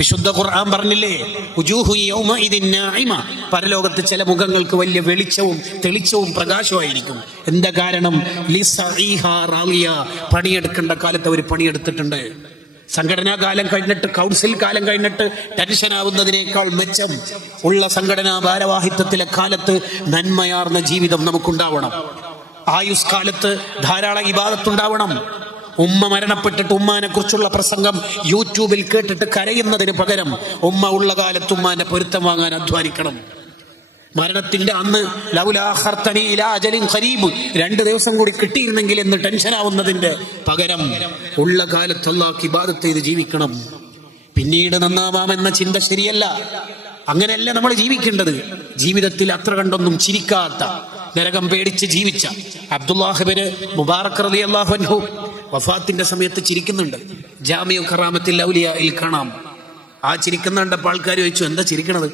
വിശുദ്ധ ഖുർആൻ പറഞ്ഞില്ലേ, വുജൂഹു യൗമഇദിൻ നാഇമ, പരലോകത്ത് ചില മുഖങ്ങൾക്ക് വലിയ വെളിച്ചവും തെളിച്ചവും പ്രകാശമായിരിക്കും. എന്താ കാരണം? ലിസഈഹാ റാളിയ, പണിയെടുക്കേണ്ട കാലത്ത് അവർ പണിയെടുത്തിട്ടുണ്ട്. സംഘടനാ കാലം കഴിഞ്ഞിട്ട്, കൗൺസിൽ കാലം കഴിഞ്ഞിട്ട് ടെൻഷൻ ആവുന്നതിനേക്കാൾ മെച്ചം ഉള്ള സംഘടനാ ഭാരവാഹിത്വത്തിലെ കാലത്ത് നന്മയാർന്ന ജീവിതം നമുക്കുണ്ടാവണം. ആയുസ് കാലത്ത് ധാരാളം ഇബാദത്തുണ്ടാവണം. ഉമ്മ മരണപ്പെട്ടിട്ട് ഉമ്മാനെ കുറിച്ചുള്ള പ്രസംഗം യൂട്യൂബിൽ കേട്ടിട്ട് കരയുന്നതിന് പകരം ഉമ്മ ഉള്ള കാലത്ത് ഉമ്മാന്റെ പൊരുത്തം വാങ്ങാൻ അധ്വാനിക്കണം. മരണത്തിന്റെ അന്ന് ലൗലാ അഖർതനി ഇലാ അജലിൻ ഖരീബ്, 2 ദിവസം കൂടി കിട്ടിയിരുന്നെങ്കിൽ എന്ന് ടെൻഷൻ ആവുന്നതിന്റെ പകരം ഉള്ള കാലത്ത് അല്ലാഹുവിനെ ഇബാദത്ത് ചെയ്ത് ജീവിക്കണം. പിന്നീട് നന്നാവാമെന്ന ചിന്ത ശരിയല്ല. അങ്ങനെയല്ല നമ്മൾ ജീവിക്കേണ്ടത്. ജീവിതത്തിൽ അത്ര കണ്ടൊന്നും ചിരിക്കാത്ത, നരകം പേടിച്ച് ജീവിച്ച അബ്ദുല്ലാഹ് ഇബ്നു മുബാറക് റളിയല്ലാഹു അൻഹു വഫാത്തിന്റെ സമയത്ത് ചിരിക്കുന്നുണ്ട്. ജാമിഉ കറാമത്തിൽ ഔലിയായിൽ കാണാം. ആ ചിരിക്കുന്ന കണ്ടപ്പോൾ ആൾക്കാർ ചോദിച്ചു, എന്താ ചിരിക്കണത്?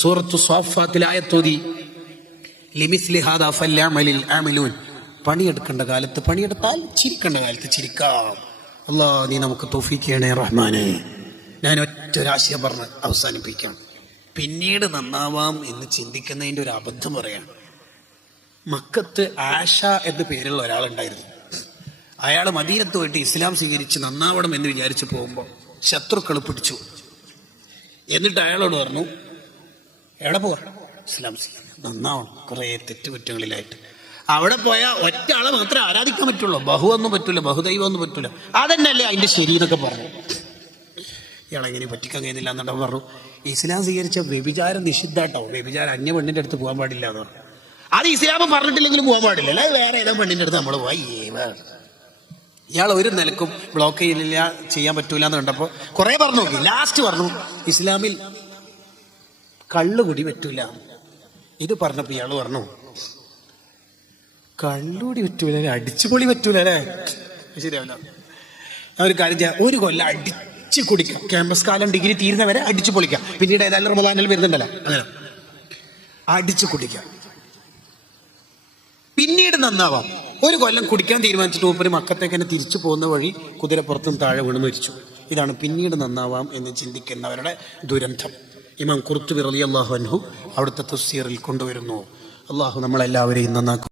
സൂറത്തു സ്വാഫാത്തിൽ ആയത്തോതി, ലിമിസ്ലി ഹാദാ ഫല്യഅമലിൽ ആമിലൂൻ, പണിയെടുക്കേണ്ട കാലത്ത് പണിയെടുത്താൽ ചിരിക്കേണ്ട കാലത്ത് ചിരിക്കാം. അല്ലാഹ് നീ നമുക്ക് തൗഫീഖ് ചെയ്യണേ റഹ്മാനെ. ഞാൻ ഒറ്റൊരാശയം പറഞ്ഞ് അവസാനിപ്പിക്കാം. പിന്നീട് നന്നാവാം എന്ന് ചിന്തിക്കുന്നതിൻ്റെ ഒരു അബദ്ധം പറയാം. മക്കത്ത് ആഷ എന്ന് പേരുള്ള ഒരാളുണ്ടായിരുന്നു. അയാൾ മദീനത്ത് പോയിട്ട് ഇസ്ലാം സ്വീകരിച്ച് നന്നാവണം എന്ന് വിചാരിച്ച് പോകുമ്പോൾ ശത്രുക്കൾ പിടിച്ചു. എന്നിട്ട് അയാളോട് പറഞ്ഞു, എവിടെ പോവാ? ഇസ്ലാം സ്വീകരിക്കണം, നന്നാവണം, കുറേ തെറ്റുകുറ്റങ്ങളിലായിട്ട്. അവിടെ പോയാൽ ഒറ്റ ആളെ മാത്രമേ ആരാധിക്കാൻ പറ്റുള്ളൂ, ബഹുവൊന്നും പറ്റൂല, ബഹുദൈവമൊന്നും പറ്റൂല, അതന്നെയല്ലേ അതിൻ്റെ ശരി എന്നൊക്കെ പറഞ്ഞു. ഇയാളെങ്ങനെ പറ്റിക്കാൻ കഴിയുന്നില്ല എന്നുണ്ടോ പറഞ്ഞു, ഇസ്ലാം സ്വീകരിച്ച വ്യഭിചാരം നിഷിദ്ധാട്ടോ, വ്യഭിചാരം അന്യ പെണ്ണിൻ്റെ അടുത്ത് പോകാൻ പാടില്ല എന്ന് പറഞ്ഞു. അത് ഇസ്ലാം പറഞ്ഞിട്ടില്ലെങ്കിലും പോകാൻ പാടില്ല, അല്ലെ വേറെ ഏതോ പെണ്ണിൻ്റെ അടുത്ത് നമ്മൾ പോയി. ഇയാൾ ഒരു നിലക്കും ബ്ലോക്ക് ചെയ്യില്ല, ചെയ്യാൻ പറ്റൂല എന്ന് കണ്ടപ്പോൾ കുറെ പറഞ്ഞു നോക്കി. ലാസ്റ്റ് പറഞ്ഞു, ഇസ്ലാമിൽ കള്ളുകുടി പറ്റൂല. ഇത് പറഞ്ഞപ്പോൾ ഇയാൾ പറഞ്ഞു, കള്ളുകുടി പറ്റൂല, അടിച്ചുപൊളി പറ്റൂല അല്ലേ? ശരിയാവില്ല. ഒരു കാര്യം ചെയ്യാം, 1 കൊല്ലം അടിച്ചു കുടിക്കാം, ക്യാമ്പസ് കാലം ഡിഗ്രി തീരുന്നവരെ അടിച്ചു പൊളിക്കാം. പിന്നീട് ഏതായാലും റമദാനിൽ വരുന്നുണ്ടല്ലോ, അങ്ങനെ അടിച്ചു കുടിക്കാം. പിന്നീട് നന്നാവാം. 1 കൊല്ലം കുടിക്കാൻ തീരുമാനിച്ചിട്ട് മൂപ്പര് മക്കത്തേക്ക് തന്നെ തിരിച്ചു പോകുന്ന വഴി കുതിരപ്പുറത്തും താഴെ വീണ് മരിച്ചു. ഇതാണ് പിന്നീട് നന്നാവാം എന്ന് ചിന്തിക്കുന്നവരുടെ ദുരന്തം. ഇമാം ഖുർത്തുബി റളിയല്ലാഹു അൻഹു അവിടുത്തെ തഫ്സീറിൽ കൊണ്ടുവരുന്നു. അള്ളാഹു നമ്മളെല്ലാവരെയും നന്നാക്കും.